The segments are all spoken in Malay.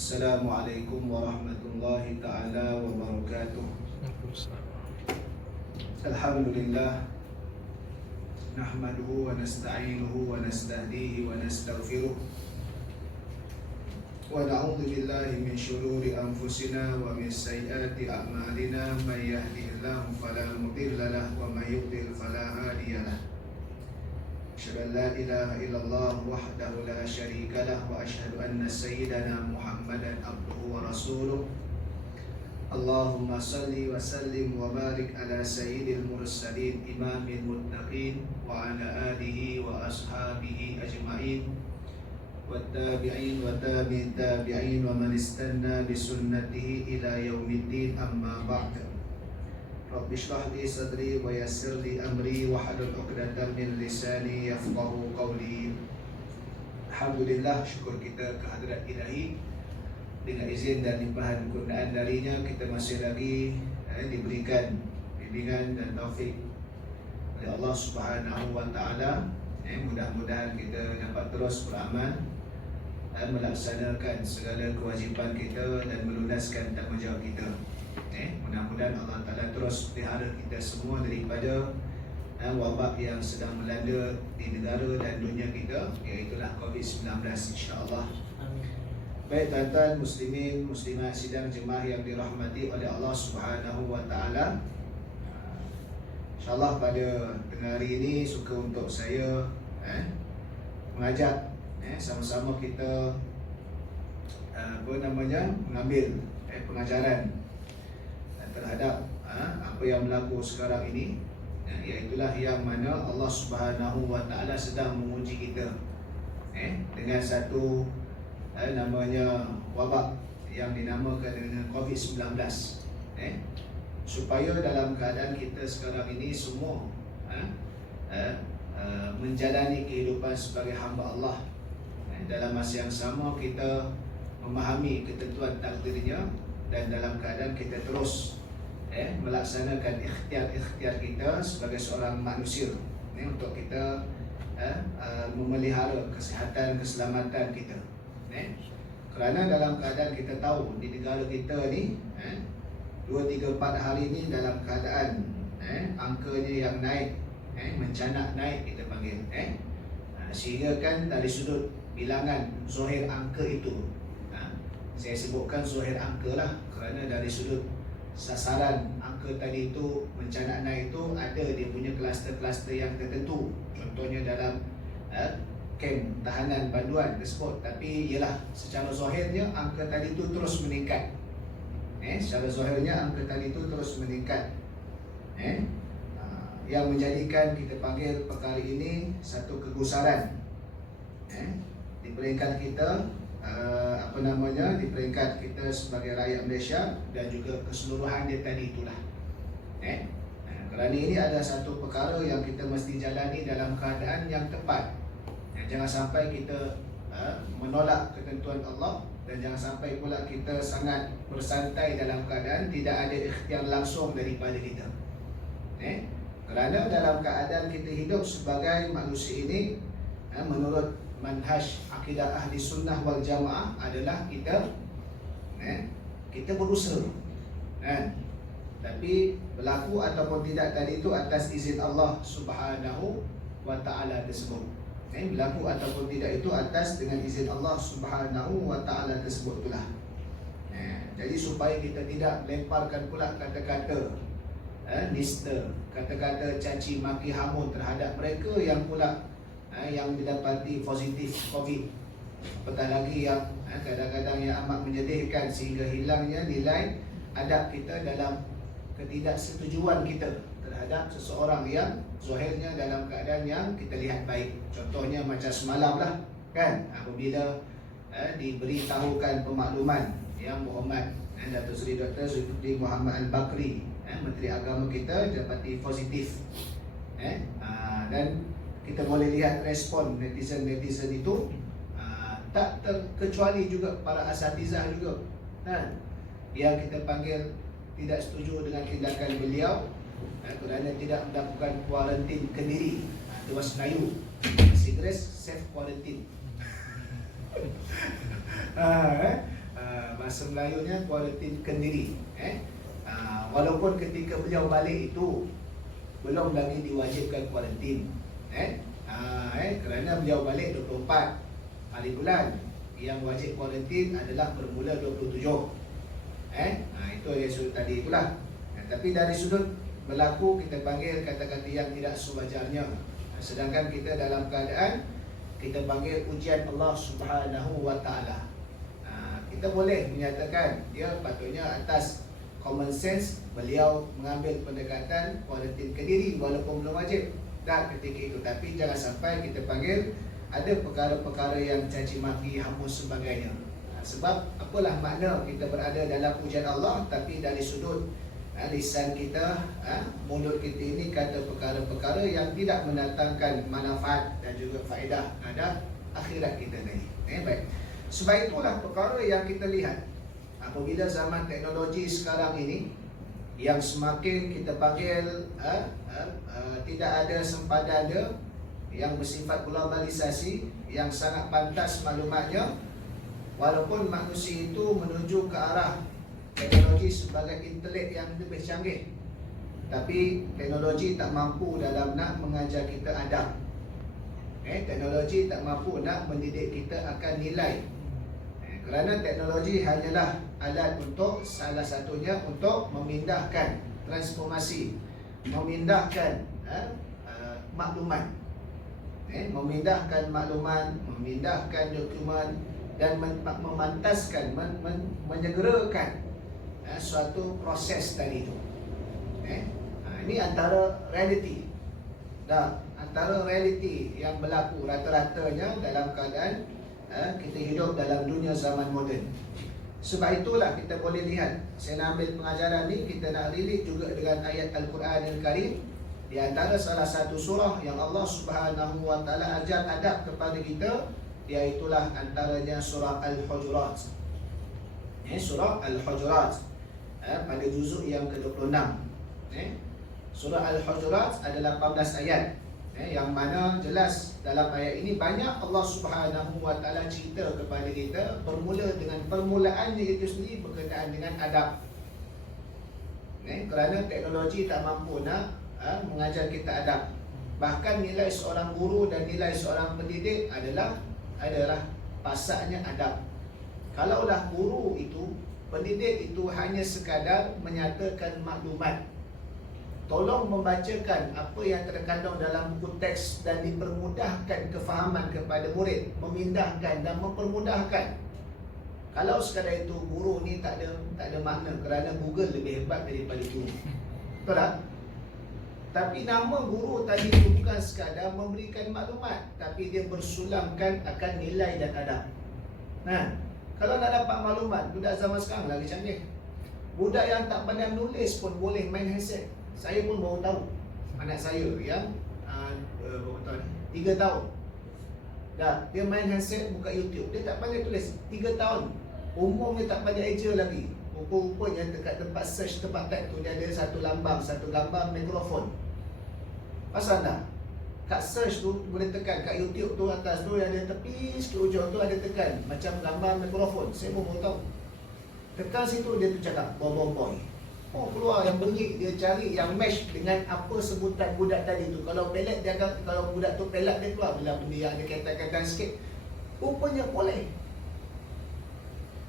Assalamualaikum warahmatullahi ta'ala wabarakatuh. Alhamdulillah, nahmaduhu wa nasta'inuhu wa nastahdihi wa nastaghfiruh wa na'udzu billahi min syururi anfusina wa min sayyiati a'malina. May yahdihillahu fala mudilla lahu wa may yudlil fala hadiya lahu. Asyhadu an la ilaha illallah wahdahu la syarika lah wa asyhadu anna sayyidana Muhammadan abduhu wa rasuluh. Allahumma salli wa sallim wa barik ala sayyidil mursalin imamil muttaqin wa ala alihi wa ashabihi ajma'in wattabi'in wa tabi'in tabi'in wa man istanna bisunnatihi ila yaumiddin, amma ba'd. Rabbi shrah li sadri wa yassir li amri wa hlul 'uqdatam min lisani yafqahu qawli. Alhamdulillah, syukur kita kehadrat Ilahi. Dengan izin dan limpahan kegunaan darinya, kita masih lagi diberikan bimbingan dan taufik oleh Allah Subhanahu wa taala. Mudah-mudahan kita dapat terus beramal dan melaksanakan segala kewajipan kita dan melunaskan tanggungjawab kita. Mudah-mudahan Allah Ta'ala terus pelihara kita semua daripada wabak yang sedang melanda di negara dan dunia kita, iaitulah COVID-19, insya-Allah. Baik tuan-tuan muslimin, muslimat, sidang jemaah yang dirahmati oleh Allah Subhanahu wa taala. Insya-Allah pada tengah hari ini suka untuk saya mengajak sama-sama kita mengambil pengajaran terhadap apa yang berlaku sekarang ini, iaitulah yang mana Allah Subhanahu wa taala sedang menguji kita dengan satu namanya wabak yang dinamakan dengan COVID-19, supaya dalam keadaan kita sekarang ini semua menjalani kehidupan sebagai hamba Allah. Dalam masa yang sama kita memahami ketentuan takdirnya, dan dalam keadaan kita terus melaksanakan ikhtiar-ikhtiar kita sebagai seorang manusia untuk kita memelihara kesihatan, keselamatan kita. Kerana dalam keadaan kita tahu di negara kita ni 2, 3, 4 hari ni dalam keadaan angkanya yang naik, mencanak naik kita panggil, sehingga kan dari sudut bilangan zahir angka itu, saya sebutkan zahir angka lah, kerana dari sudut sasaran angka tadi itu mencanak naik itu ada dia punya kluster-kluster yang tertentu. Contohnya dalam kem tahanan banduan tersebut. Tapi ialah secara zahirnya angka tadi itu terus meningkat. Secara zahirnya angka tadi itu terus meningkat. Yang menjadikan kita panggil perkara ini satu kegusaran. Di peringkat kita di peringkat kita sebagai rakyat Malaysia dan juga keseluruhan dia tadi itulah. Kerana ini ada satu perkara yang kita mesti jalani dalam keadaan yang tepat. Jangan sampai kita menolak ketentuan Allah, dan jangan sampai pula kita sangat bersantai dalam keadaan tidak ada ikhtiar langsung daripada kita. Kerana dalam keadaan kita hidup sebagai manusia ini, menurut manhaj akidah ahli sunnah wal jamaah adalah kita berusaha, tapi berlaku ataupun tidak tadi itu atas izin Allah Subhanahu wa taala tersebut. Berlaku ataupun tidak itu atas dengan izin Allah Subhanahu wa taala tersebut itulah. Jadi supaya kita tidak lemparkan pula kata-kata nista, kata-kata caci maki hamun terhadap mereka yang pula yang didapati positif COVID. Apatah lagi yang kadang-kadang yang amat menyedihkan sehingga hilangnya nilai adab kita dalam ketidaksetujuan kita terhadap seseorang yang zahirnya dalam keadaan yang kita lihat baik. Contohnya macam semalam lah kan, apabila diberitahukan pemakluman yang berhormat Datuk Seri Dr. Zulkifli Muhammad Al-Bakri, Menteri Agama kita, dapati positif. Dan kita boleh lihat respon netizen-netizen itu, tak terkecuali juga para asatizah juga yang kita panggil tidak setuju dengan tindakan beliau kerana tidak melakukan kuarantin kendiri. Itu bahasa Melayu, Sigres self quarantine. bahasa Melayunya kuarantin kendiri. Walaupun ketika beliau balik itu belum lagi diwajibkan kuarantin. Kerana beliau balik 24 hari bulan. Yang wajib kuarantin adalah bermula 27. Itu yang sudut tadi itulah. Tapi dari sudut berlaku, kita panggil kata-kata yang tidak sewajarnya. Sedangkan kita dalam keadaan kita panggil ujian Allah Subhanahu wa Ta'ala. Kita boleh menyatakan dia patutnya atas common sense beliau mengambil pendekatan kuarantin kendiri walaupun belum wajib tak ketika itu. Tapi jangan sampai kita panggil ada perkara-perkara yang caci maki, hambus sebagainya. Sebab apalah makna kita berada dalam ujian Allah tapi dari sudut lisan kita, mulut kita ini kata perkara-perkara yang tidak mendatangkan manfaat dan juga faedah ada akhirat kita tadi. Baik. Sebab itulah perkara yang kita lihat apabila zaman teknologi sekarang ini yang semakin kita panggil tidak ada sempadannya, yang bersifat globalisasi, yang sangat pantas maklumatnya, walaupun manusia itu menuju ke arah teknologi sebagai intelek yang lebih canggih, tapi teknologi tak mampu dalam nak mengajar kita adab. Teknologi tak mampu nak mendidik kita akan nilai. Kerana teknologi hanyalah alat untuk salah satunya untuk memindahkan transformasi, memindahkan maklumat, memindahkan maklumat, memindahkan dokumen dan memantaskan, menyegerakan suatu proses tadi itu. Ini antara realiti. Antara realiti yang berlaku rata-ratanya dalam keadaan kita hidup dalam dunia zaman moden. Sebab itulah kita boleh lihat, saya nak ambil pengajaran ni, kita nak relate juga dengan ayat Al-Quran Al-Karim. Di antara salah satu surah yang Allah Subhanahu wa Ta'ala ajar adab kepada kita, iaitulah antaranya surah Al-Hujurat. Surah Al-Hujurat pada juzuk yang ke-26. Surah Al-Hujurat ada 18 ayat, yang mana jelas dalam ayat ini banyak Allah Subhanahu wa Ta'ala cerita kepada kita bermula dengan permulaannya itu sendiri berkenaan dengan adab. Kerana teknologi tak mampu nak mengajar kita adab. Bahkan nilai seorang guru dan nilai seorang pendidik adalah pasaknya adab. Kalaulah guru itu, pendidik itu hanya sekadar menyatakan maklumat, tolong membacakan apa yang terkandung dalam buku teks dan dipermudahkan kefahaman kepada murid, memindahkan dan mempermudahkan. Kalau sekadar itu, guru ni tak ada makna, kerana Google lebih hebat daripada guru. Betul tak? Tapi nama guru tadi itu bukan sekadar memberikan maklumat, tapi dia bersulamkan akan nilai dan adab. Kalau nak dapat maklumat, budak zaman sekarang lagi canggih. Budak yang tak pandai menulis pun boleh main handset. Saya pun baru tahu. Anak saya yang berapa tahun? 3 tahun. Dia main handset, buka YouTube. Dia tak pandai tulis. 3 tahun. Umumnya tak pandai eja lagi. Rupa-rupanya dekat tempat search, tempat tag tu, dia ada satu gambar mikrofon. Pasal tak? Kat search tu boleh tekan. Kat YouTube tu atas tu ada tepi sikit ujung tu ada tekan macam gambar mikrofon. Saya pun baru tahu. Tekan situ dia tu cakap boy. Keluar yang beri, dia cari yang match dengan apa sebutan budak tadi tu. Kalau pelat dia akan, kalau budak tu pelat dia keluar bila benda yang dia kaitan-kaitan sikit. Rupanya boleh.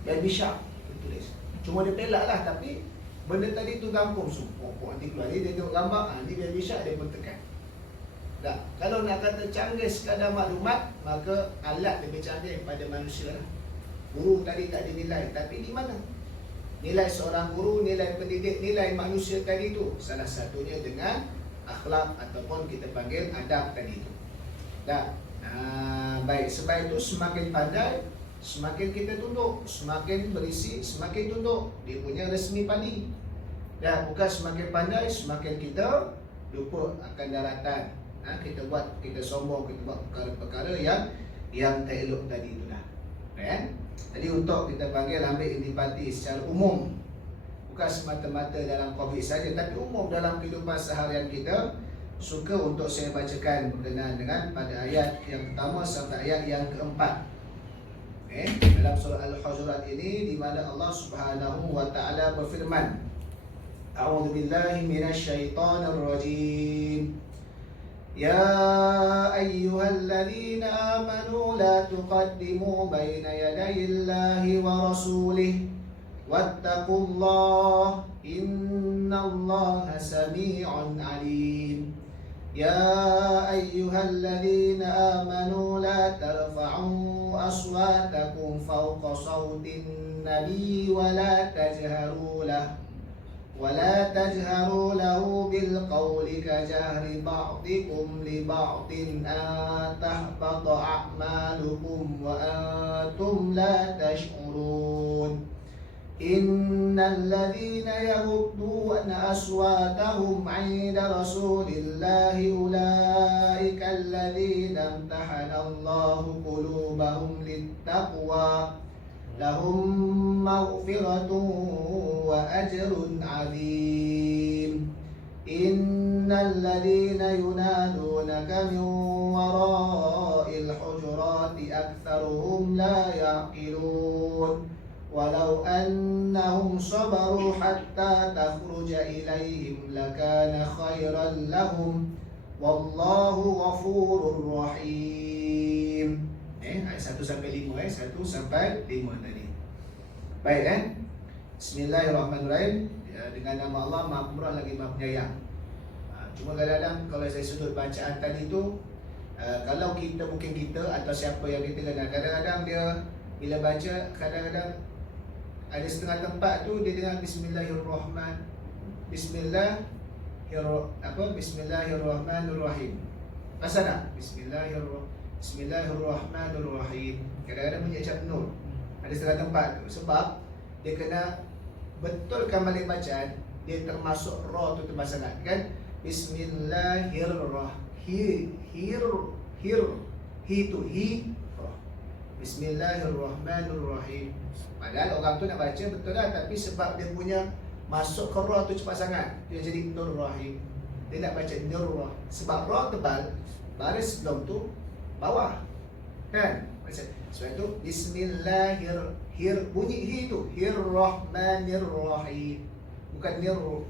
Baby Shark dia tulis. Cuma dia pelat lah, tapi benda tadi tu gampang. Nanti keluar dia tengok gambar, ni Baby Shark, dia pun tekan. Kalau nak kata canggih sekadar maklumat, maka alat lebih canggih pada manusia lah. Guru tadi tak ada nilai, tapi di mana nilai seorang guru, nilai pendidik, nilai manusia tadi tu? Salah satunya dengan akhlak ataupun kita panggil adab tadi tu. Baik, sebab itu semakin pandai, semakin kita tunduk. Semakin berisi, semakin tunduk. Dia punya resmi padi. Bukan semakin pandai, semakin kita lupa akan daratan. Kita sombong, kita buat perkara-perkara yang tak elok tadi tu dah. Jadi untuk kita panggil ambil intipati secara umum, bukan semata-mata dalam COVID saja, tapi umum dalam kehidupan seharian kita, suka untuk saya bacakan berkenaan dengan pada ayat yang pertama sampai ayat yang keempat. Dalam surah Al-Hujurat ini di mana Allah Subhanahu wa taala berfirman, A'udzu billahi minasyaitonir rajim. Ya ayyuhalladzina amanu la tuqaddimu baina yadayillahi wa rasulih wattaqullaha innallaha samii'un 'aliim. يا أيها الذين آمنوا لا ترفعوا أصواتكم فوق صوت النبي ولا تجهروا له بالقول كجهر بعضكم لبعض أن تحبط أعمالكم وأنتم لا تشعرون إن الذين يغضون أصواتهم عند رسول الله أولئك الذين امتحن الله قلوبهم للتقوى لهم مغفرة وأجر عظيم إن الذين ينادونك من وراء الحجرات أكثرهم لا يعقلون ولو أنهم صبروا حتى تخرج إليهم لكان خيرا لهم والله غفور رحيم. Ayat 1 sampai 5 1 sampai 5 tadi. Baik Bismillahirrahmanirrahim. Dengan nama Allah Maha Pemurah lagi Maha Penyayang. Cuma kadang-kadang kalau saya sudut bacaan tadi tu, kalau kita mungkin kita atau siapa yang kita kenal, kadang-kadang dia bila baca kadang-kadang ada setengah tempat tu dia dengar Bismillahirrahmanirrahim. Pasal tak? Bismillahirrahmanirrahim. Kadang-kadang bunyi macam nur. Ada setengah tempat tu. Sebab dia kena betulkan balik bacaan. Dia termasuk ra tu terpasangan kan? Bismillahirrahmanirrahim. Padahal orang tu nak baca betul lah, tapi sebab dia punya masuk ke ra tu cepat sangat, dia jadi nur rahim. Dia nak baca nur ra. Sebab ra tebal, baris sebelum tu bawah. Kan? Sebab itu bunyi hi tu Rahmanirrahim. Bukan niru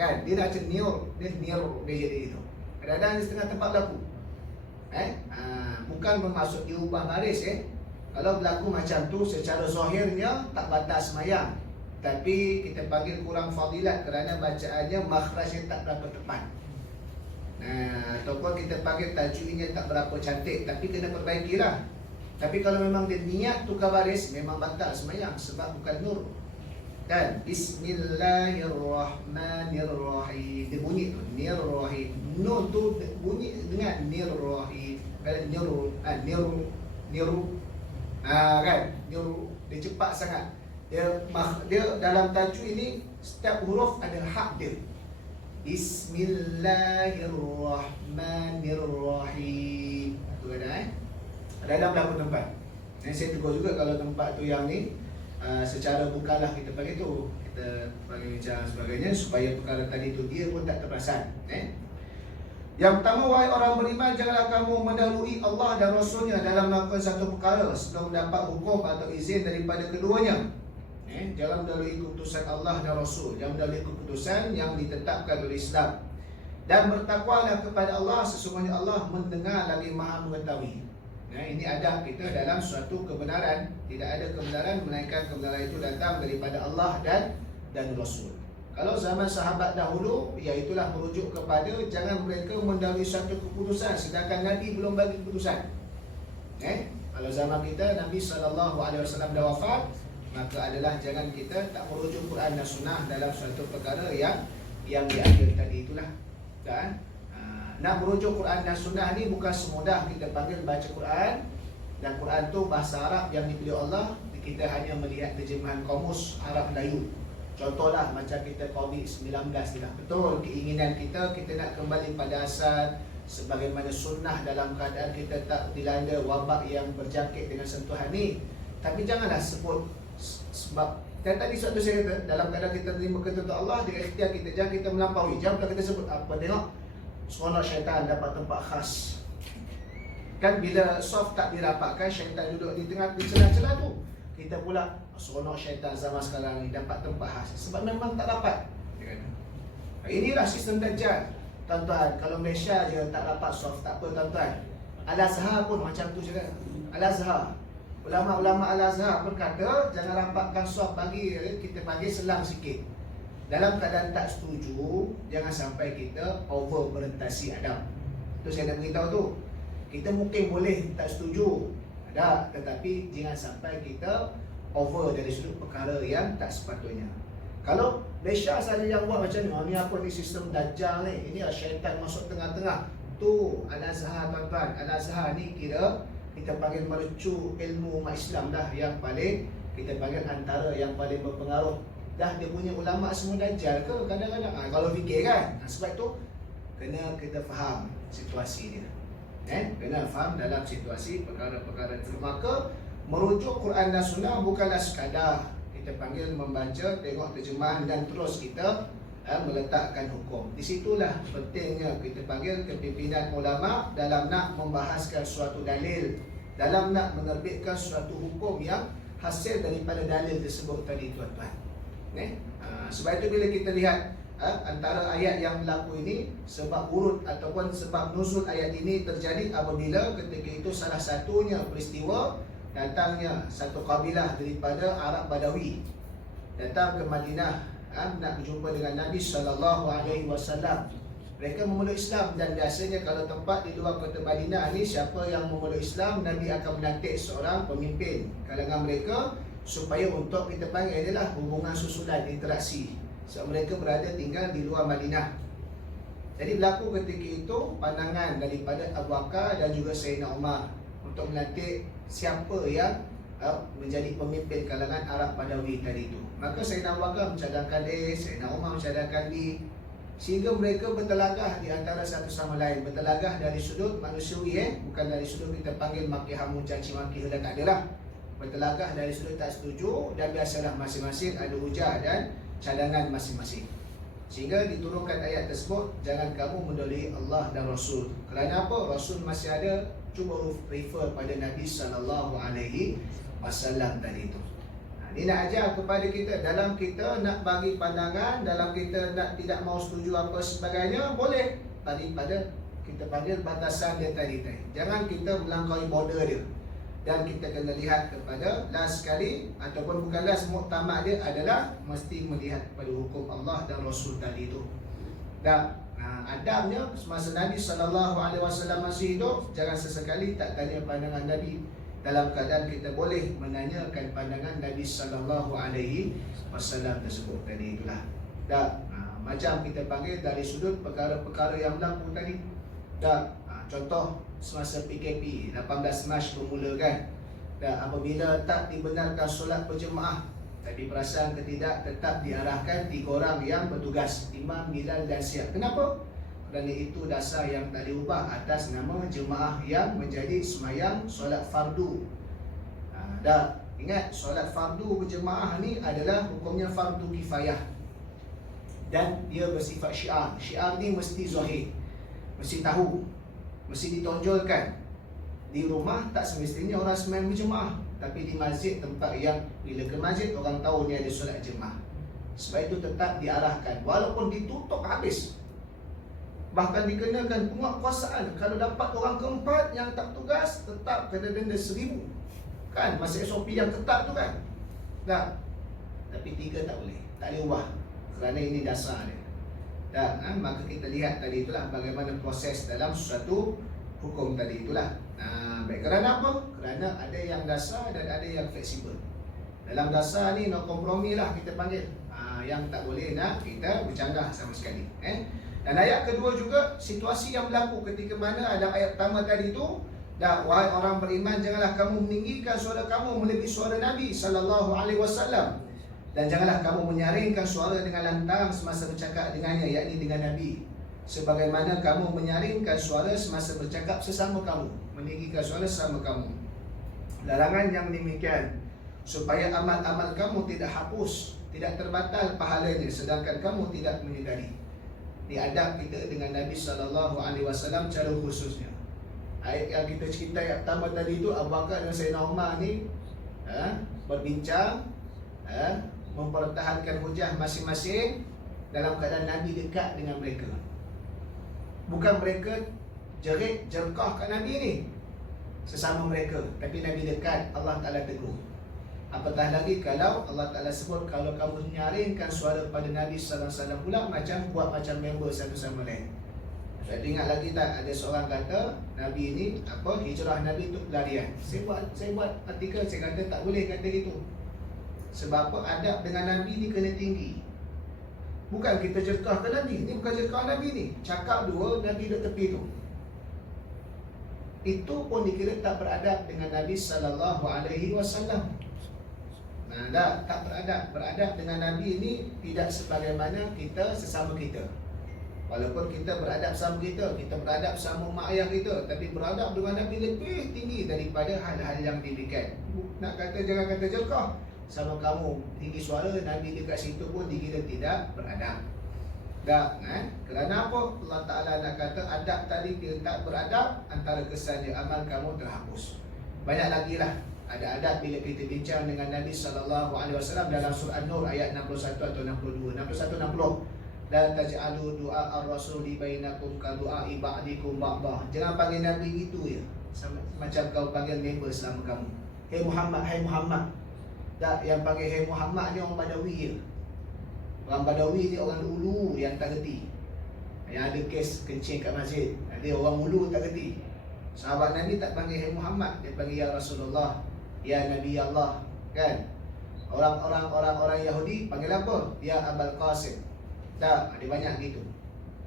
kan? Dia nak baca niru, dia jadi itu. Kadang-kadang di setengah tempat berlaku. Bukan bermaksud diubah baris Kalau berlaku macam tu secara zahirnya tak batas semayang, tapi kita panggil kurang fadilat kerana bacaannya makhrajnya tak berapa tepat. Ataupun kita panggil tajwidnya tak berapa cantik, tapi kena perbaikilah. Tapi kalau memang dia niat tukar baris, memang batal semayang sebab bukan nur. Dan Bismillahirrahmanirrahim. Dia bunyi tu nirrahim. Nun tu bunyi dengan nirrahim. Niru kan? Niru dia cepat sangat. Dia dalam tajwid ini setiap huruf ada hak dia. Bismillahirrahmanirrahim. Tu ada dalam berapa tempat. Saya tegur juga kalau tempat tu yang ni secara bukalah kita panggil tu, kita panggil bincang sebagainya supaya perkara tadi tu dia pun tak terperasan. Yang pertama, wahai orang beriman, janganlah kamu mendahului Allah dan Rasulnya dalam melakukan satu perkara sebelum mendapat hukum atau izin daripada keduanya. Jangan mendahului keputusan Allah dan Rasul, jangan mendahului keputusan yang ditetapkan oleh Islam. Dan bertakwalah kepada Allah, sesungguhnya Allah mendengar lagi Maha mengetahui. Ini adab kita dalam suatu kebenaran. Tidak ada kebenaran melainkan kebenaran itu datang daripada Allah dan Rasul. Kalau zaman sahabat dahulu, iaitulah merujuk kepada jangan mereka mendahului satu keputusan sedangkan Nabi belum bagi keputusan. Kalau zaman kita Nabi SAW dah wafat, maka adalah jangan kita tak merujuk Quran dan Sunnah dalam suatu perkara yang diambil tadi itulah. Dan nak merujuk Quran dan Sunnah ni bukan semudah kita panggil baca Quran. Dan Quran tu bahasa Arab yang dipilih Allah, kita hanya melihat terjemahan kamus Arab Melayu. Contohlah macam kita COVID-19 ni lah. Betul keinginan kita nak kembali pada asal sebagaimana sunnah dalam keadaan kita tak dilanda wabak yang berjangkit dengan sentuhan ni. Tapi janganlah sebut sebab dan tadi suatu saya kata dalam keadaan kita terima ketentuan Allah dengan ikhtiar kita, jangan kita melampaui. Jangan kita sebut apa, tengok seronok syaitan dapat tempat khas. Kan bila soft tak dirapatkan, syaitan duduk di tengah di celah-celah tu. Kita pula seronok syaitan zaman sekarang ni dapat tempat khas sebab memang tak dapat. Dia kata. Inilah sistem Dajjal. Tuan-tuan, kalau Malaysia je tak dapat soft, tak apa tuan-tuan. Al-Azhar pun macam tu juga. Al-Azhar, ulama-ulama Al-Azhar pun kata jangan rapatkan soft, bagi kita bagi selang sikit. Dalam keadaan tak setuju, jangan sampai kita over berentasi adab. Tu saya nak beritahu tu. Kita mungkin boleh tak setuju ada, tetapi jangan sampai kita over dari sudut perkara yang tak sepatutnya. Kalau Malaysia saja yang buat macam ni, ni apa ni sistem Dajjal ni, ini syaitan masuk tengah-tengah. Tu Al-Azhar tuan-tuan. Al-Azhar ni kira kita panggil mercu ilmu umat Islam dah, yang paling kita panggil antara yang paling berpengaruh. Dah dia punya ulama semua Dajjal ke kadang-kadang? Kalau fikir kan. Sebab tu kena kita faham situasi dia. Kena faham dalam situasi perkara-perkara itu. Maka merujuk Quran dan Sunnah bukanlah sekadar kita panggil membaca, tengok terjemahan dan terus kita meletakkan hukum. Di situlah pentingnya kita panggil kepimpinan ulama dalam nak membahaskan suatu dalil, dalam nak menerbitkan suatu hukum yang hasil daripada dalil tersebut tadi tuan-tuan. Sebab itu bila kita lihat antara ayat yang berlaku ini, sebab urut ataupun sebab nuzul ayat ini terjadi apabila ketika itu salah satunya peristiwa datangnya satu kabilah daripada Arab Badawi datang ke Madinah nak berjumpa dengan Nabi SAW. Mereka memeluk Islam, dan biasanya kalau tempat di luar kota Madinah ni, siapa yang memeluk Islam, Nabi akan melantik seorang pemimpin kalangan mereka supaya untuk kita panggil adalah hubungan susulan, interaksi. Sebab mereka berada tinggal di luar Madinah. Jadi berlaku ketika itu pandangan daripada Abu Bakar dan juga Sayyidina Umar untuk melantik siapa yang menjadi pemimpin kalangan Arab Badawi tadi itu. Maka Sayyidina Abu Bakar mencadangkan A, Sayyidina Umar mencadangkan B, sehingga mereka bertelagah di antara satu sama lain. Bertelagah dari sudut manusiawi, bukan dari sudut kita panggil maki hamu, caci maki, dah tak adalah. Bertelagah dari sudut tak setuju, dan biasalah masing-masing ada hujah dan cadangan masing-masing. Sehingga diturunkan ayat tersebut, jangan kamu mendolimi Allah dan Rasul. Kerana apa? Rasul masih ada. Cuba refer pada Nabi SAW tadi itu. Ini nak ajar kepada kita, dalam kita nak bagi pandangan, dalam kita nak tidak mau setuju apa sebagainya, boleh daripada kita panggil batasan dia tadi. Jangan kita melampaui border dia. Dan kita kena lihat kepada last sekali, ataupun bukan last, muktamad dia adalah mesti melihat pada hukum Allah dan Rasul tadi itu. Dan adabnya semasa Nabi SAW masih hidup, jangan sesekali tak tanya pandangan Nabi. Dalam keadaan kita boleh menanyakan pandangan Nabi SAW tersebut tadi itulah. Dan macam kita panggil dari sudut perkara-perkara yang berlaku tadi. Dan contoh semasa PKP 18 Mac bermula kan, dan apabila tak dibenarkan solat berjemaah, tapi perasan ke tidak, tetap diarahkan 3 orang yang bertugas, Imam, Bilal dan Siap. Kenapa? Kerana itu dasar yang tak diubah atas nama jemaah yang menjadi semayang solat fardu. Dan ingat, solat fardu berjemaah ni adalah hukumnya fardu kifayah, dan dia bersifat syiar. Syiar ni mesti zahir, mesti tahu, mesti ditonjolkan. Di rumah tak semestinya orang sembahyang berjemaah, tapi di masjid, tempat yang bila ke masjid orang tahu ni ada solat jemaah. Sebab itu tetap diarahkan, walaupun ditutup habis, bahkan dikenakan penguatkuasaan. Kalau dapat orang keempat yang tak tugas, tetap kena denda 1,000. Kan masih SOP yang ketat tu kan. Tak. Tapi 3 tak boleh, tak boleh ubah, kerana ini dasar dia. Dan maka kita lihat tadi itulah bagaimana proses dalam suatu hukum tadi itulah. Baik, kerana apa? Kerana ada yang dasar dan ada yang fleksibel. Dalam dasar ni no kompromi lah kita panggil. Yang tak boleh nak kita bercanggah sama sekali. Dan ayat kedua juga, situasi yang berlaku ketika mana ada ayat pertama tadi itu, dah, wahai orang beriman, janganlah kamu meninggikan suara kamu melebihi suara Nabi SAW, dan janganlah kamu menyaringkan suara dengan lantang semasa bercakap dengannya, yakni dengan Nabi, sebagaimana kamu menyaringkan suara semasa bercakap sesama kamu, meninggikan suara sesama kamu. Larangan yang demikian supaya amal-amal kamu tidak hapus, tidak terbatal pahalanya, sedangkan kamu tidak menyedari. Ini adab kita dengan Nabi SAW cara khususnya. Ayat yang kita cerita yang pertama tadi tu, Abu Bakar dan Sayyidina Umar ni berbincang, mempertahankan hujah masing-masing dalam keadaan Nabi dekat dengan mereka. Bukan mereka jerit jerkah kat Nabi ni sesama mereka, tapi Nabi dekat. Allah Ta'ala tegur. Apatah lagi kalau Allah Ta'ala sebut, kalau kamu nyaringkan suara pada Nabi Sallallahu Alaihi Wasallam pula, macam buat macam member satu sama lain. Saya ingat lagi tak, ada seorang kata Nabi ni hijrah Nabi tu pelarian. Saya buat artikel, saya kata tak boleh kata gitu. Sebab apa? Adab dengan Nabi ni kena tinggi. Bukan kita jerkahkan Nabi. Ni bukan jerkah Nabi ni. Cakap dua, Nabi duduk tepi tu. Itu pun dikira tak beradab dengan Nabi Sallallahu Alaihi Wasallam. Tak beradab. Beradab dengan Nabi ni tidak sebagaimana kita sesama kita. Walaupun kita beradab sama kita beradab sama mak ayah kita, tapi beradab dengan Nabi lebih tinggi daripada hal-hal yang diberikan. Nak kata, jangan kata jerkah sama kamu, tinggi suara, Nabi dekat situ pun dikira tidak beradab. Kerana apa? Allah Ta'ala nak kata adab tadi dia tak beradab, antara kesannya amal kamu terhapus. Banyak lagi lah ada adab bila kita bincang dengan Nabi Sallallahu Alaihi Wasallam dalam surah An-Nur ayat 61 atau 62, 61-60. La taj'alu du'a ar-rasuli bainakum ka du'a'i ba'dikum ba'dah. Jangan panggil Nabi gitu ya, macam kau panggil member selama kamu. Hey Muhammad, hai Muhammad. Tak, yang panggil hey Muhammad ni orang Badawi ya. Orang Badawi ni orang Ulu yang tak reti. Yang ada kes kencing kat masjid, ada orang Ulu tak reti. Sahabat Nabi tak panggil hey Muhammad, dia panggil ya Rasulullah, ya Nabi Allah, kan? Orang Yahudi panggil apa? Ya Abul Qasim. Tak, ada banyak gitu.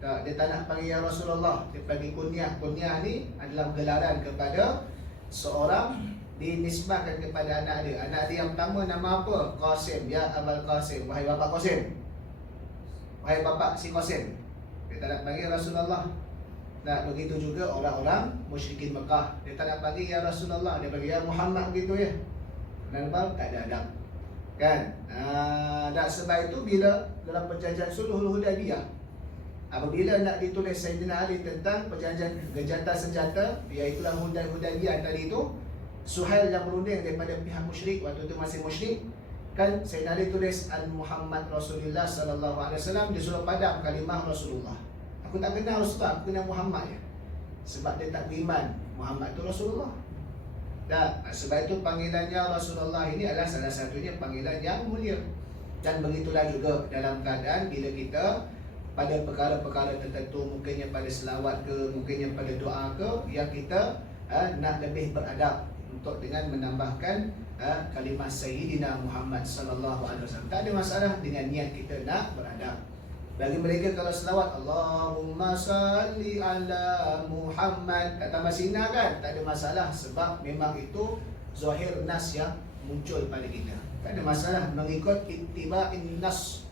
Tak, dia tak nak panggil ya Rasulullah, dia panggil kunyah. Kunyah ni adalah gelaran kepada seorang, dinisbahkan kepada anak dia. Anak dia yang pertama nama apa? Qasim, ya Abul Qasim, wahai bapak Qasim, wahai bapak si Qasim. Dia tak nak panggil Rasulullah. Nah, begitu juga orang-orang musyrikin Mekah, dia tak nak panggil ya Rasulullah, dia panggil ya Muhammad gitu ya. Nampak? Tak ada adab. Kan? Dan sebab itu bila dalam perjanjian Sulhul Hudaybiyah, apabila nak ditulis Sayyidina Ali tentang perjanjian gencatan senjata, iaitulah Hudaybiyah tadi itu, Suhail yang berunding daripada pihak musyrik, waktu itu masih musyrik, kan Sayyidina Ali tulis Al-Muhammad Rasulullah Sallallahu Alaihi Wasallam, dia suruh padam kalimah Rasulullah. Aku tak kenal Rasulullah, aku kenal Muhammad je. Sebab dia tak beriman Muhammad itu Rasulullah. Tak, sebab itu panggilannya Rasulullah ini adalah salah satunya panggilan yang mulia. Dan begitulah juga dalam keadaan bila kita pada perkara-perkara tertentu, mungkinnya pada selawat ke, mungkinnya pada doa ke, yang kita nak lebih beradab untuk dengan menambahkan kalimah Sayyidina Muhammad Sallallahu Alaihi Wasallam. Tak ada masalah dengan niat kita nak beradab. Bagi mereka kalau selawat Allahumma salli ala Muhammad, tak tambah sinar kan, tak ada masalah, sebab memang itu zahir nas yang muncul pada kita. Tak ada masalah mengikut ittiba'in nas.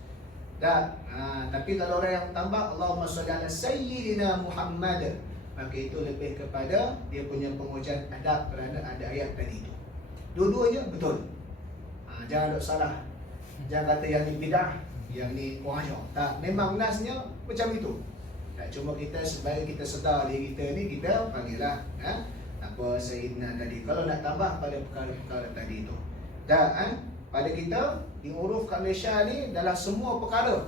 Tapi kalau orang yang tambah Allahumma salli ala Sayyidina Muhammad, maka itu lebih kepada dia punya pengujian adab kerana ada ayat tadi itu. Dua-duanya betul. Jangan ada salah. Jangan kata yang ni bidah, yang ni wahyu. Tak, memang nasnya macam itu. Tak, cuma kita sebagai kita sedar diri kita ni, kita panggillah apa Sayyidina tadi. Kalau nak tambah pada perkara-perkara tadi itu. Dan pada kita di huruf kat Malaysia ni dalam semua perkara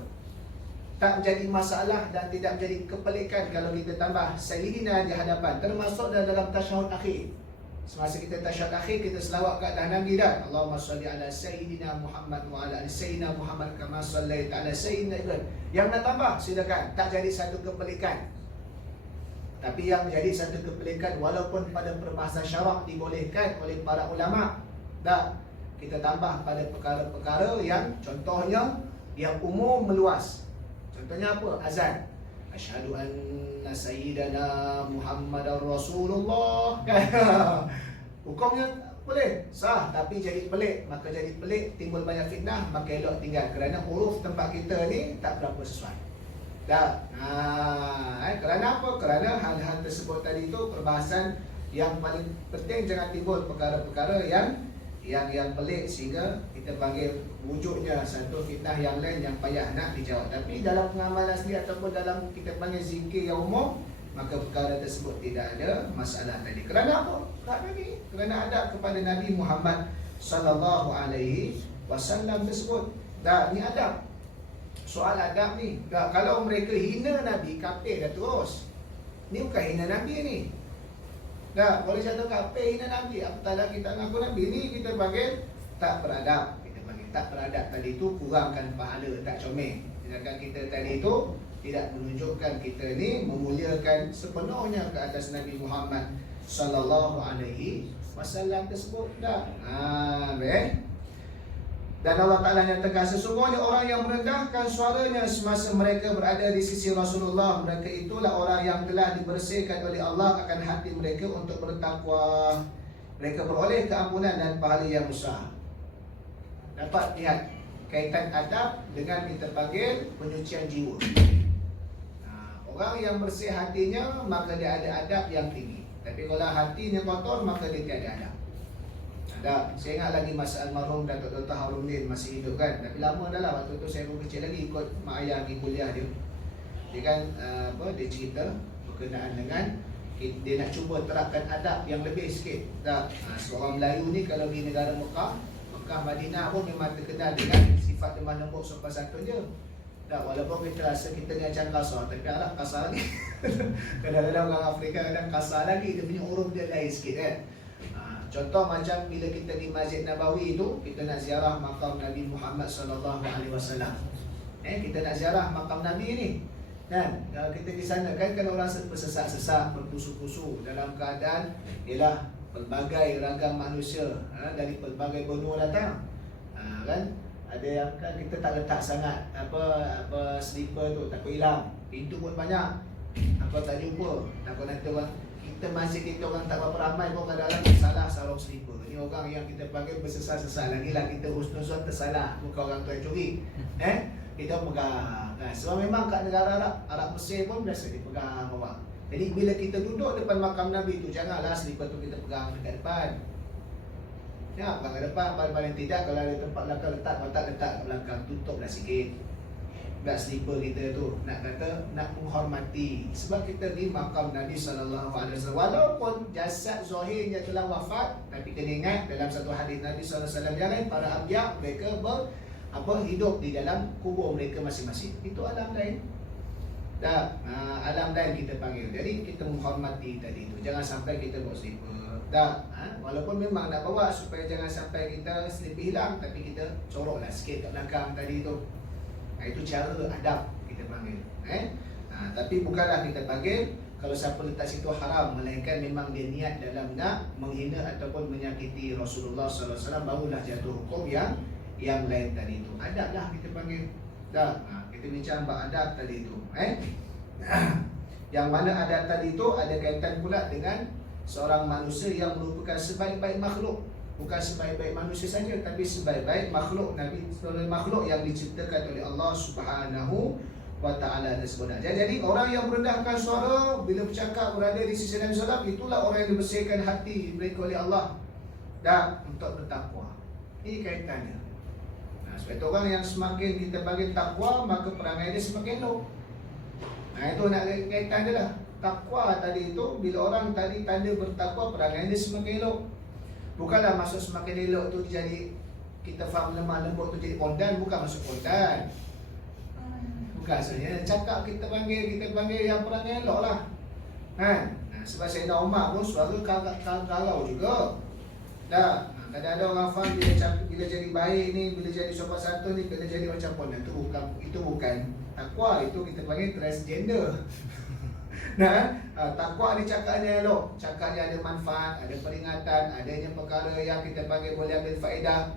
tak menjadi masalah dan tidak menjadi kepelikan kalau kita tambah Sayyidina di hadapan, termasuk dalam tasyahud akhir. Semasa kita tasyahud akhir, kita selawat ke atas Nabi dah. Allahumma salli ala Sayyidina Muhammad wa ala Sayyidina Muhammad kama sallaita ala Sayyidina Ibrahim. Yang nak tambah, silakan. Tak jadi satu kepelikan. Tapi yang menjadi satu kepelikan, walaupun pada peribahasa syarak dibolehkan oleh para ulama, tak, kita tambah pada perkara-perkara yang contohnya yang umum meluas. Contohnya apa? Azan. Asyhadu anna sayyidana Muhammadar Rasulullah. Hukumnya boleh, sah, tapi jadi pelik. Maka jadi pelik, timbul banyak fitnah, maka elok tinggal. Kerana huruf tempat kita ni tak berapa sesuai. Tak. Kerana apa? Kerana hal-hal tersebut tadi itu perbahasan yang paling penting, jangan timbul perkara-perkara yang pelik sehingga kita panggil wujudnya satu fitnah yang lain yang payah nak dijawab. Tapi dalam pengamalan sendiri ataupun dalam kita panggil zikir yang umum, maka perkara tersebut tidak ada masalah tadi. Kerana apa? Kerana adab kepada Nabi Muhammad sallallahu alaihi wasallam tersebut. Dah, ni adab. Soal adab ni. Dah, kalau mereka hina Nabi, kafir dah terus. Ni bukan hina Nabi ni. Dah, boleh jatuh kafir hina Nabi. Apatah lagi tak ngaku Nabi. Ni kita panggil tak beradab. Kita panggil tak beradab tadi tu kurangkan pahala, tak comel. Sedangkan kita tadi tu tidak menunjukkan kita ni memuliakan sepenuhnya ke atas Nabi Muhammad sallallahu alaihi wasallam tersebut. Dah. Baik. Dan Allah Ta'ala nyatakan sesungguhnya orang yang merendahkan suaranya semasa mereka berada di sisi Rasulullah, mereka itulah orang yang telah dibersihkan oleh Allah akan hati mereka untuk bertakwa. Mereka beroleh keampunan dan pahala yang besar. Dapat lihat kaitan adab dengan kita panggil penyucian jiwa. Orang yang bersih hatinya, maka dia ada adab yang tinggi. Tapi kalau hatinya kotor, maka dia tiada adab. Saya ingat lagi masa almarhum Datuk Dr. Harumuddin masih hidup kan. Tapi lama dah lah, waktu tu saya pun kecil lagi ikut mak ayah pergi kuliah dia. Dia kan dia cerita berkenaan dengan dia nak cuba terapkan adab yang lebih sikit. Seorang Melayu ni kalau di negara Mekah Madinah pun memang terkenal dengan sifat lemah lembut sopan santun dia. Walaupun kita rasa kita ni macam kasar, tapi Arab kasar lagi. Kadang-kadang orang Afrika kadang kasar lagi, dia punya huruf dia lain sikit kan. Contoh macam bila kita di Masjid Nabawi tu, kita nak ziarah makam Nabi Muhammad sallallahu alaihi wasallam. Kita nak ziarah makam Nabi ni. Dan kalau kita di sana kan orang bersesak-sesak, berpusu-pusu dalam keadaan ialah pelbagai ragam manusia dari pelbagai benua datang. Kan ada yang kan kita tak letak sangat apa slipper tu, takut hilang. Pintu pun banyak. Apa tak jumpa. Takut nanti orang kita masjid kita orang tak berapa ramai pun kadang-kadang salah sarung slipper. Ni orang yang kita panggil bersesat-sesat. Lagilah kita husnuzon tersalah, bukan orang tu yang curi. Kita pegang. Sebab memang kat negara Arab Mesir pun biasa dipegang orang. Jadi bila kita duduk depan makam Nabi tu, janganlah slipper tu kita pegang dekat depan. Ya, pegang ke depan, paling tidak kalau ada tempat belakang letak kat belakang, tutuplah sikit. Tak slipper kita tu, nak kata nak menghormati. Sebab kita di makam Nabi sallallahu alaihi wasallam. Walaupun jasad zahirnya telah wafat, tapi kena ingat dalam satu hadis Nabi sallallahu alaihi wasallam yang lain, para anbiya mereka hidup di dalam kubur mereka masing-masing. Itu alam lain. Alam lain kita panggil. Jadi kita menghormati tadi tu. Jangan sampai kita bawa slipper. Walaupun memang nak bawa supaya jangan sampai kita slipper hilang, tapi kita coroklah sikit kat belakang tadi tu. Itu cara adab kita panggil. Tapi bukanlah kita panggil kalau siapa letak situ haram, melainkan memang dia niat dalam nak menghina ataupun menyakiti Rasulullah sallallahu alaihi wasallam, barulah jatuh hukum yang lain tadi itu. Adab lah kita panggil. Kita bincang bab adab tadi itu. Yang mana adab tadi itu ada kaitan pula dengan seorang manusia yang merupakan sebaik-baik makhluk. Bukan sebaik-baik manusia saja, tapi sebaik-baik makhluk Nabi, makhluk yang diciptakan oleh Allah Subhanahu wa Ta'ala tersebut. Jadi orang yang merendahkan suara bila bercakap berada di sisi Nabi SAW, itulah orang yang dibersihkan hati mereka oleh Allah dan untuk bertakwa. Ini kaitannya. Sebab itu orang yang semakin kita bagi takwa, maka perangai dia semakin elok. Itu nak kaitan dia lah. Takwa tadi itu, bila orang tadi tanda bertakwa, perangai dia semakin elok. Bukanlah maksud semakin elok tu jadi kita faham lemah lembut tu jadi pondan, bukan maksud pondan. Bukan sebenarnya cakap kita panggil yang perangai elok lah. Sebab Sayyidina Umar pun suara kalau juga. Kadang-kadang orang faham bila jadi baik ni, bila jadi sopan santun ni, kena jadi macam pondan. Itu bukan takwa, itu kita panggil transgender. Takwa ni cakapnya elok, cakapnya ada manfaat, ada peringatan, adanya perkara yang kita panggil boleh ambil faedah.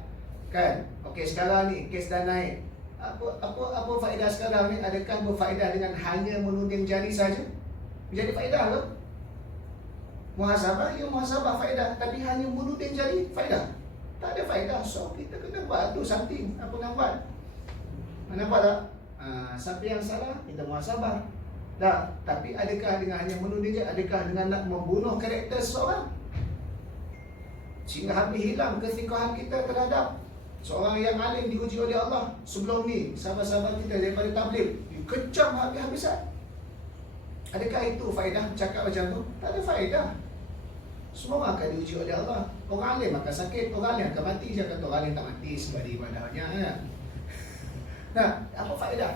Kan? Okey, sekarang ni kes dah naik. Apa faedah sekarang ni? Adakah berfaedah dengan hanya menuding jari saja? Jadi faedah ke? Muhasabah, ya muhasabah faedah, tapi hanya menuding jari faedah. Tak ada faedah. So kita kena buat tu something. Apa nak buat? Nampak tak? Siapa yang salah, kita muhasabah. Tapi adakah dengan hanya menuding jari? Adakah dengan nak membunuh karakter seseorang? Sehingga habis hilang kesikahan kita terhadap seorang yang alim diuji oleh Allah. Sebelum ni sahabat-sahabat kita daripada tabligh dikecam habis-habisan. Adakah itu faedah cakap macam tu? Tak ada faedah. Semua akan diuji oleh Allah. Orang alim akan sakit, orang alim akan mati. Saya kata orang alim tak mati sebab dia ibadahnya. Nah, apa faedah?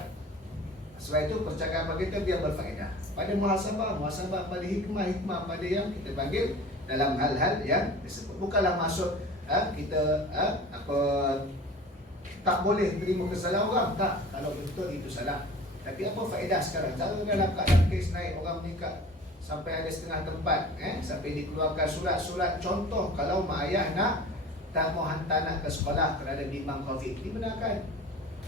Sebab itu percakapan kita biar berfaedah. Pada muhasabah pada hikmah pada yang kita panggil dalam hal-hal yang disebut. Bukanlah maksud kita tak boleh terima kesalahan orang. Tak, kalau betul itu salah. Tapi apa faedah sekarang? Kalau dalam keadaan kes naik orang meningkat sampai ada setengah tempat, sampai dikeluarkan surat-surat contoh kalau mak ayah nak tak mau hantar nak ke sekolah kerana bimbang COVID, dibenarkan.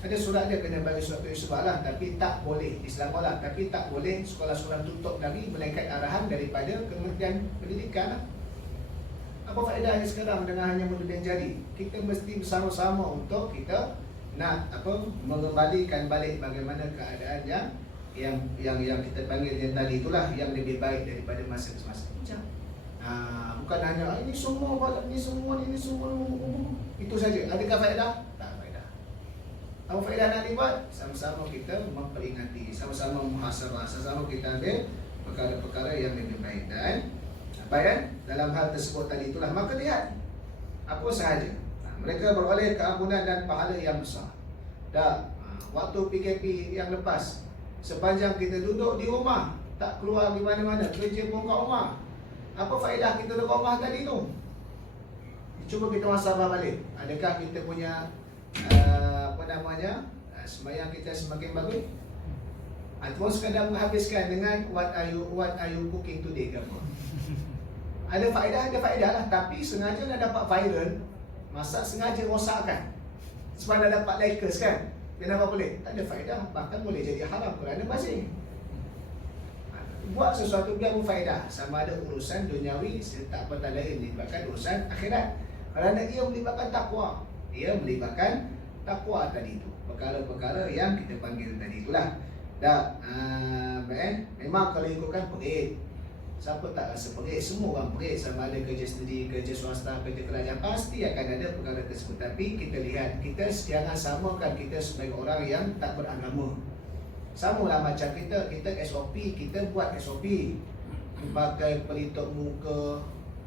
Ada surat dia kena bagi suatu isbah lah, tapi tak boleh Islam lah, tapi tak boleh sekolah-sekolah tutup lagi melainkan arahan daripada Kementerian Pendidikan lah. Apa faedahnya sekarang dengan hanya menuding jari? Kita mesti bersama-sama untuk kita nak mengembalikan balik bagaimana keadaan yang kita panggil yang tadi itulah yang lebih baik daripada masa ke masa. Bukan hanya ini semua itu saja. Adakah faedah? Tak faedah. Apa faedah nak dibuat? Sama-sama kita memperingati, sama-sama muhasabah, sama-sama kita ambil perkara-perkara yang lebih baik. Dan dalam hal tersebut tadi itulah maka lihat apa sahaja mereka beroleh keampunan dan pahala yang besar. Waktu PKP yang lepas, sepanjang kita duduk di rumah, tak keluar di mana-mana, kerja pun kat rumah, apa faedah kita duduk kat rumah tadi tu? Cuba kita muhasabah balik. Adakah kita punya sembahyang kita semakin bagus? Ataupun sekadar menghabiskan dengan what are you cooking today ke apa? Ada faedah lah. Tapi sengaja nak dapat viral, masak sengaja rosakkan sebab nak dapat likers kan? Kenapa boleh? Tak ada faedah. Bahkan boleh jadi haram kerana bazing. Buat sesuatu biar berfaedah. Sama ada urusan duniawi serta apatah lain melibatkan urusan akhirat. Kerana ia melibatkan takwa. Ia melibatkan takwa tadi itu. Perkara-perkara yang kita panggil tadi itulah. Memang kalau ikutkan perit. Siapa tak rasa perit? Semua orang perit. Sama ada kerja sendiri, kerja swasta, kerja kerajaan, pasti akan ada perkara tersebut. Tapi kita lihat, kita jangan samakan kita sebagai orang yang tak beragama. Samalah macam kita SOP, kita buat SOP. Pakai pelitup muka,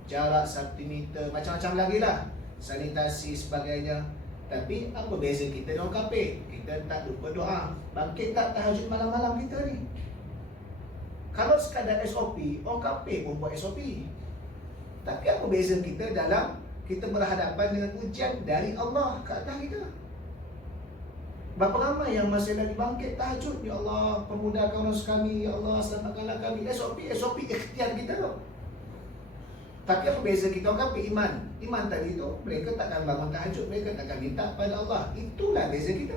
jarak 1 meter, macam-macam lagi lah, sanitasi sebagainya. Tapi apa beza kita dengan orang kafir? Kita tak lupa doa. Bangkit tak tahajud malam-malam kita ni? Kalau sekadar SOP, orang kafir pun buat SOP. Tapi apa beza kita dalam kita berhadapan dengan ujian dari Allah ke atas kita? Berapa ramai yang masih lagi bangkit tahajud? Ya Allah, pemudahkan rezeki kami. Ya Allah, selamatkanlah kami. SOP ikhtiar kita tu. Tapi apa beza kita orang kafir? Iman tadi tu, mereka takkan bangun tahajud, mereka takkan minta pada Allah. Itulah beza kita.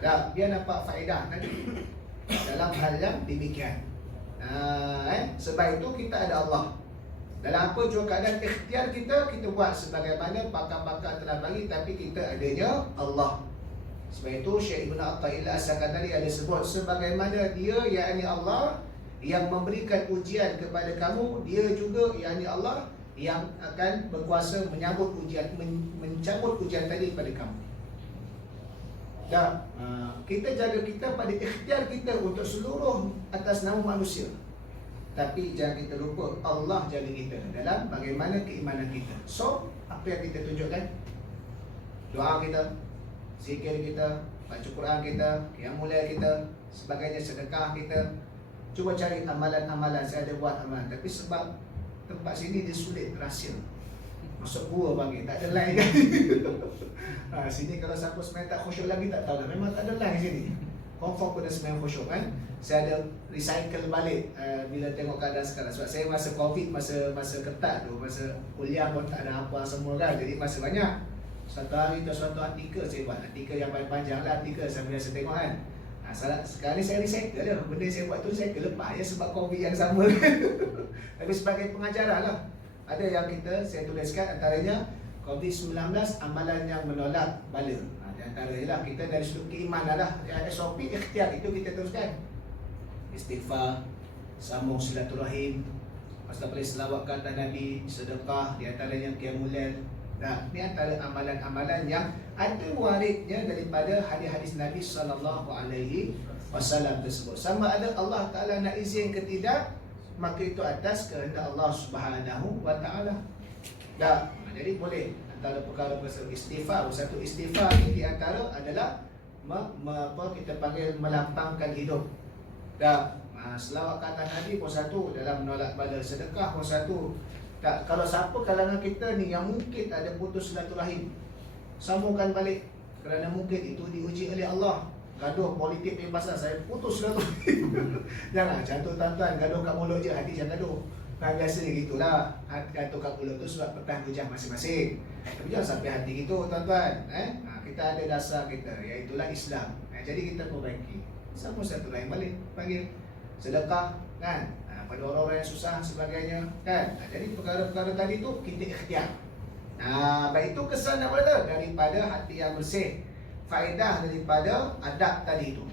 Ada, biar nampak faedah tadi dalam hal yang demikian. Sebab itu kita ada Allah. Dalam apa jua keadaan ikhtiar kita buat sebagaimana pakar-pakar telah bagi, tapi kita adanya Allah. Sebab itu Syekh Ibn Attaillah As-Sakandari tadi ada sebut sebagaimana dia, yakni Allah, yang memberikan ujian kepada kamu, dia juga, yakni Allah, yang akan berkuasa menyambut ujian, mencabut ujian tadi pada kamu. Dan kita jaga kita pada ikhtiar kita untuk seluruh atas nama manusia. Tapi jangan kita lupa Allah jaga kita dalam bagaimana keimanan kita. So, apa yang kita tunjukkan? Doa kita, zikir kita, baca Quran kita, qiyamul lail kita, sebagainya, sedekah kita. Cuba cari amalan-amalan. Saya ada buat amalan, tapi sebab tempat sini dia sulit, rahsia. Masuk gua panggil, tak ada line kan. Sini kalau siapa sebenarnya tak khusyuk lagi tak tahu lah. Memang tak ada line sini. Confirm pun dah sebenarnya khusyuk kan. Saya ada recycle balik bila tengok keadaan sekarang. Sebab saya masa COVID, masa ketat tu, masa kuliah pun tak ada apa semua kan. Jadi masa banyak. Satu hari tu suatu artikel saya buat. Artikel yang paling panjang lah, artikel saya biasa tengok kan. Sekarang ni saya recycle lah. Benda yang saya buat tu saya kelepah ya sebab COVID yang sama. Tapi sebagai pengajaran lah. Ada yang saya tuliskan antaranya COVID-19 amalan yang menolak bala. Di antaranya lah kita dari sudut keimanan lah. SOP ikhtiar itu kita teruskan. Istighfar, sambung silaturahim, astagfirullah, selawat ke atas Nabi, sedekah, di antaranya qiyamul lail. Nah, ini antara amalan-amalan yang ada waridnya daripada hadis-hadis Nabi sallallahu alaihi wasallam tersebut. Sama ada Allah Ta'ala nak izin ke tidak, maka itu atas kehendak Allah Subhanahu wa Ta'ala. Jadi boleh antara perkara istighfar. Satu istighfar ni di antara adalah kita panggil melampangkan hidup. Selawat kata Nabi pun satu, dalam menolak bala sedekah pun satu. Kalau siapa kalangan kita ni yang mungkin ada putus silaturahim, sambungkan balik, kerana mungkin itu diuji oleh Allah. Gaduh politik ni pasal saya putus silaturahim. Jangan macam tu tuan-tuan, gaduh kat mulut je, hati jangan gaduh. Biasanya gitulah, gaduh kat mulut tu sebab petang hujah masing-masing. Tapi jangan sampai hati gitu tuan-tuan. Kita ada dasar kita, iaitulah Islam. Jadi kita perbaiki, sambung silaturahim balik, panggil sedekah kan, pada orang-orang yang susah sebagainya kan. Jadi perkara-perkara tadi tu kita ikhtiar. Baik itu kesan apa tu? Daripada hati yang bersih, faedah daripada adab tadi tu.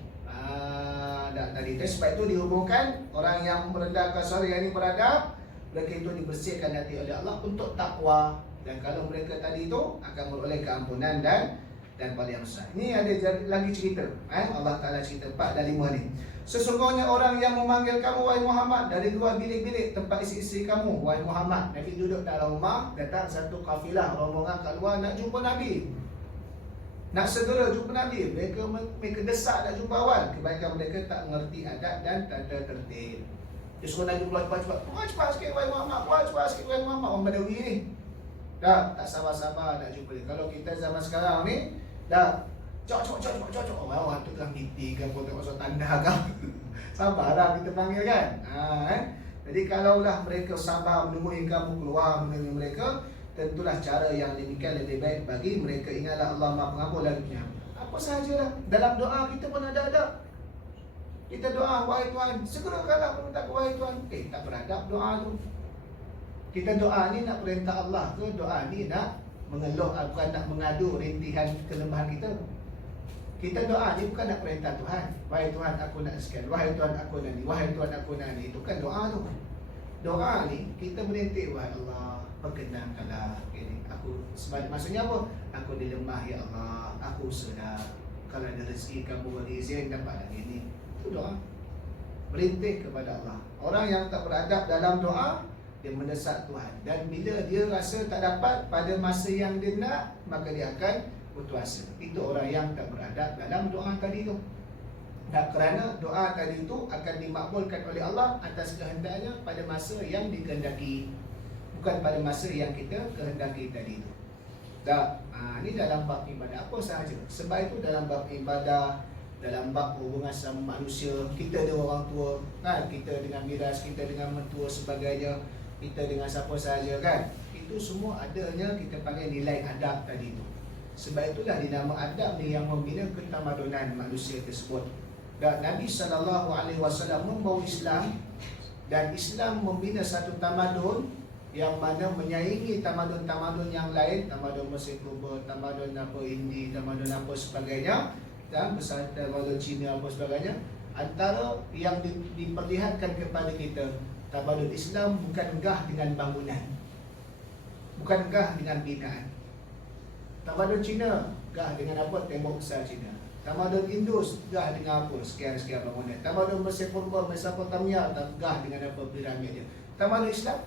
Adab tadi tu, sebab itu dihubungkan orang yang merendahkan suara, yang ini beradab, mereka itu dibersihkan hati oleh Allah untuk takwa. Dan kalau mereka tadi itu akan beroleh keampunan dan paling besar. Ini ada lagi cerita. Allah Ta'ala cerita 4 dan 5 ni. Sesungguhnya orang yang memanggil kamu, wahai Muhammad, dari dua bilik-bilik tempat isteri-isteri kamu, wahai Muhammad. Nabi duduk dalam rumah, datang satu kafilah rombongan kat luar nak jumpa Nabi, nak segera jumpa Nabi. Mereka desak nak jumpa awal. Kebaikan mereka tak mengerti adab dan tata tertib. Dia suruh Nabi keluar cepat-cepat. Keluar cepat sikit wahai Muhammad, keluar cepat sikit wahai Muhammad. Orang Badawi ni tak sabar-sabar nak jumpa dia. Kalau kita zaman sekarang ni cok. Orang tu tengah meeting ke apa, tak masuk tanda ke. Sabarlah kita panggil kan. Jadi kalaulah mereka sabar menunggu kamu keluar menemui mereka, tentulah cara yang demikian lebih baik bagi mereka. Ingatlah Allah Maha Pengampun lagi Penyayang. Apa sahajalah dalam doa kita pun ada adab. Kita doa, wahai Tuhan, segerakanlah permintaan wahai Tuhan. Tak beradab doa tu. Kita doa ni nak perintah Allah ke? Doa ni nak mengeluh, bukan nak mengadu rintihan kelemahan kita. Kita doa ni bukan nak perintah Tuhan. Wahai Tuhan aku nak sekian, wahai Tuhan aku nak ni, wahai Tuhan aku nak ni. Itu kan doa tu. Doa ni kita menintik, wahai Allah perkenankanlah ini aku. Sebab maksudnya apa? Aku dilemah ya Allah, aku sedar. Kalau ada rezeki kamu beri izin dapat lagi ni. Itu doa. Merintih kepada Allah. Orang yang tak beradab dalam doa, dia mendesak Tuhan. Dan bila dia rasa tak dapat pada masa yang dia nak, maka dia akan putus asa. Itu orang yang tak beradab dalam doa tadi tu. Dan kerana doa tadi tu akan dimakbulkan oleh Allah atas kehendaknya pada masa yang dikehendaki, bukan pada masa yang kita kehendaki tadi tu. Ini dalam bab ibadah apa sahaja. Sebab itu dalam bab ibadah, dalam bab hubungan sama manusia, kita dengan orang tua kan, kita dengan miras, kita dengan mentua sebagainya, kita dengan siapa sahaja kan, itu semua adanya kita panggil nilai adab tadi tu. Sebab itulah dinama adab ni yang membina ketamadunan manusia tersebut. Dan Nabi SAW membawa Islam, dan Islam membina satu tamadun yang mana menyaingi tamadun-tamadun yang lain, tamadun Mesir Purba, tamadun apa Indi, tamadun apa sebagainya, dan tamadun Cina apa sebagainya. Antara yang diperlihatkan kepada kita, tamadun Islam bukan gah dengan bangunan, bukan gah dengan binaan. Tamadun Cina gah dengan apa? Tembok besar Cina. Tamadun Indus gah dengan apa? Sekian-sekian bangunan. Tamadun Mesir Purba, Mesopotamia gah dengan apa? Piramid dia. Tamadun Islam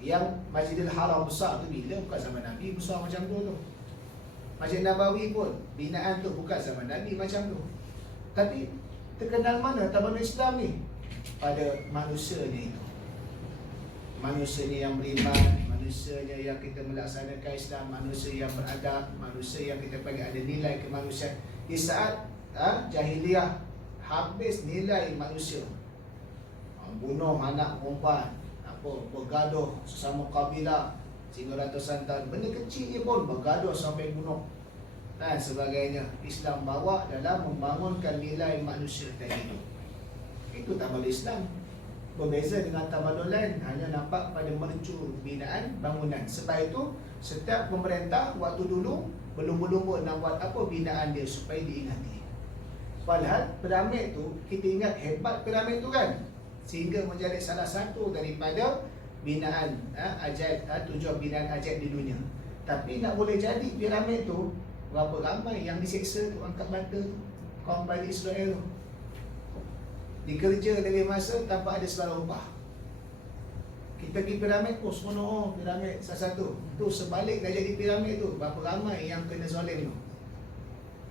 yang Masjidil Haram besar tu bila? Bukan zaman Nabi besar macam tu. Masjid Nabawi pun binaan tu bukan zaman Nabi macam tu. Tapi terkenal mana tamadun Islam ni? Pada manusianya itu. Manusianya yang beriman, manusianya yang kita melaksanakan Islam, manusia yang beradab, manusia yang kita panggil ada nilai kemanusiaan. Di saat jahiliah habis nilai manusia, bunuh anak perempuan, bergaduh sesama kabilah sehingga ratusan tahun, benda kecil pun bergaduh sampai bunuh dan sebagainya. Islam bawa dalam membangunkan nilai manusia tadi itu. Itu tamadun Islam. Berbeza dengan tamadun lain, hanya nampak pada mercu binaan bangunan. Sebab itu setiap pemerintah waktu dulu berlumba-lumba nak buat apa binaan dia supaya diingati. Padahal piramid tu, kita ingat hebat piramid tu kan, sehingga menjadi salah satu daripada binaan ajaib, tujuan binaan ajaib di dunia. Tapi nak boleh jadi piramid tu, berapa ramai yang diseksa tu, angkat mata tu, kaum Bani Israel tu. Dikerja dari masa tanpa ada sebarang upah. Kita pergi piramid, seronok piramid satu-satu. Tu sebalik dah jadi piramid tu, berapa ramai yang kena zalim tu.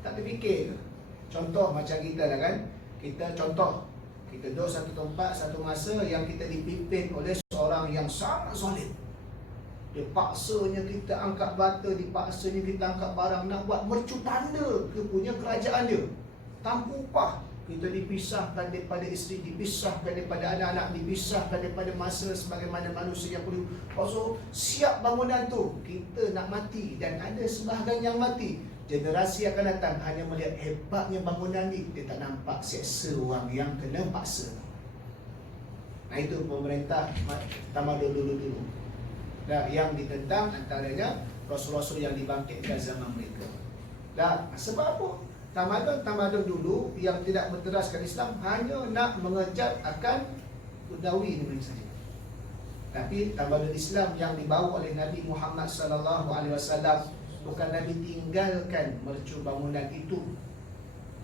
Tak terfikir ke? Contoh macam kita lah kan. Kita duduk satu tempat, satu masa yang kita dipimpin oleh seorang yang sangat zalim. Dia paksanya kita angkat bata, dipaksanya kita angkat barang, nak buat mercu tanda ke punya kerajaan dia tanpa upah. Kita dipisahkan daripada isteri, dipisahkan daripada anak-anak, dipisahkan daripada masa sebagaimana manusia yang perlu. So, siap bangunan tu, kita nak mati dan ada sebahagian yang mati. Generasi akan datang hanya melihat hebatnya bangunan ni, dia tak nampak seksa orang yang kena paksa. Nah, itu pemerintah tamadun dulu-dulu. Nah, yang ditentang antaranya rasul-rasul yang dibangkitkan zaman mereka. Nah, sebab apa? Tamadun dulu yang tidak berteraskan Islam hanya nak mengejar akan Udawi ini saja. Tapi tamadun Islam yang dibawa oleh Nabi Muhammad SAW, bukan Nabi tinggalkan mercu bangunan itu,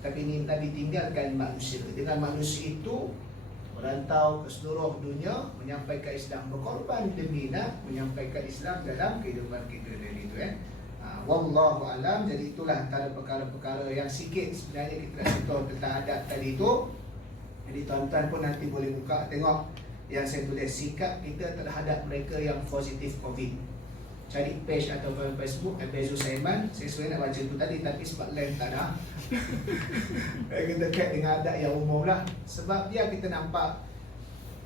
tapi Nabi tinggalkan manusia. Dengan manusia itu merantau ke seluruh dunia menyampaikan Islam, berkorban demi nak menyampaikan Islam dalam kehidupan kita dari itu. Wallahu alam. Jadi itulah antara perkara-perkara yang sikit sebenarnya kita nak sentuh tentang adab tadi itu. Jadi tuan-tuan pun nanti boleh buka tengok yang saya tulis, sikap kita terhadap mereka yang positif COVID. Cari page atau Facebook Abezu Saiman. Saya sebenarnya nak baca tu tadi, tapi sebab lain tak ada. Kita kait dengan adab yang umum lah. Sebab dia kita nampak,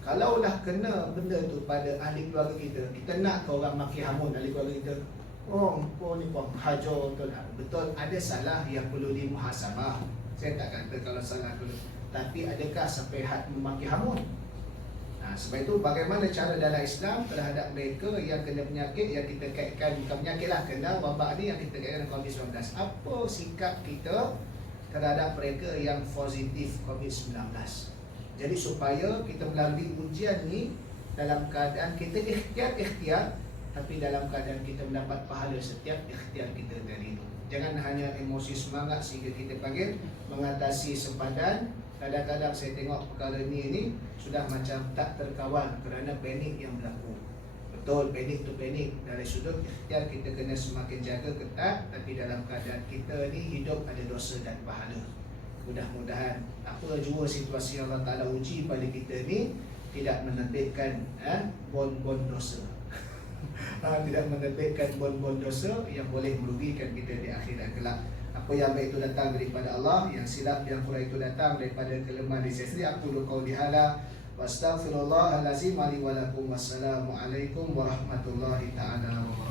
kalaulah kena benda tu pada ahli keluarga kita, kita nak ke orang maki hamun ahli keluarga kita. Oh ni pun hajar betul. Betul, ada salah yang perlu dimuhasabah. Saya tak kata kalau salah perlu. Tapi adakah sampai had memaki hamun? Sebab itu bagaimana cara dalam Islam terhadap mereka yang kena penyakit yang kita kaitkan, bukan penyakit lah, kena wabak ni yang kita kaitkan dengan COVID-19. Apa sikap kita terhadap mereka yang positif COVID-19? Jadi supaya kita melalui ujian ni dalam keadaan kita ikhtiar, tapi dalam keadaan kita mendapat pahala setiap ikhtiar kita tadi itu. Jangan hanya emosi semangat sehingga kita panggil mengatasi sempadan. Kadang-kadang saya tengok perkara ni sudah macam tak terkawal kerana panik yang berlaku. Betul, panik tu panik. Dari sudut ikhtiar kita kena semakin jaga ketat, tapi dalam keadaan kita ni hidup ada dosa dan pahala. Mudah-mudahan apa jua situasi Allah Ta'ala uji pada kita ni tidak menerbitkan bon-bon dosa. Tidak menerbitkan bon-bon dosa yang boleh merugikan kita di akhirat kelak. Apa yang baik itu datang daripada Allah, yang silap yang kurang itu datang daripada kelemahan diri saya sendiri. Aku qauli hadza wa astaghfirullahalazim li wa lakum. Wassalamualaikum warahmatullahi taala wabarakatuh.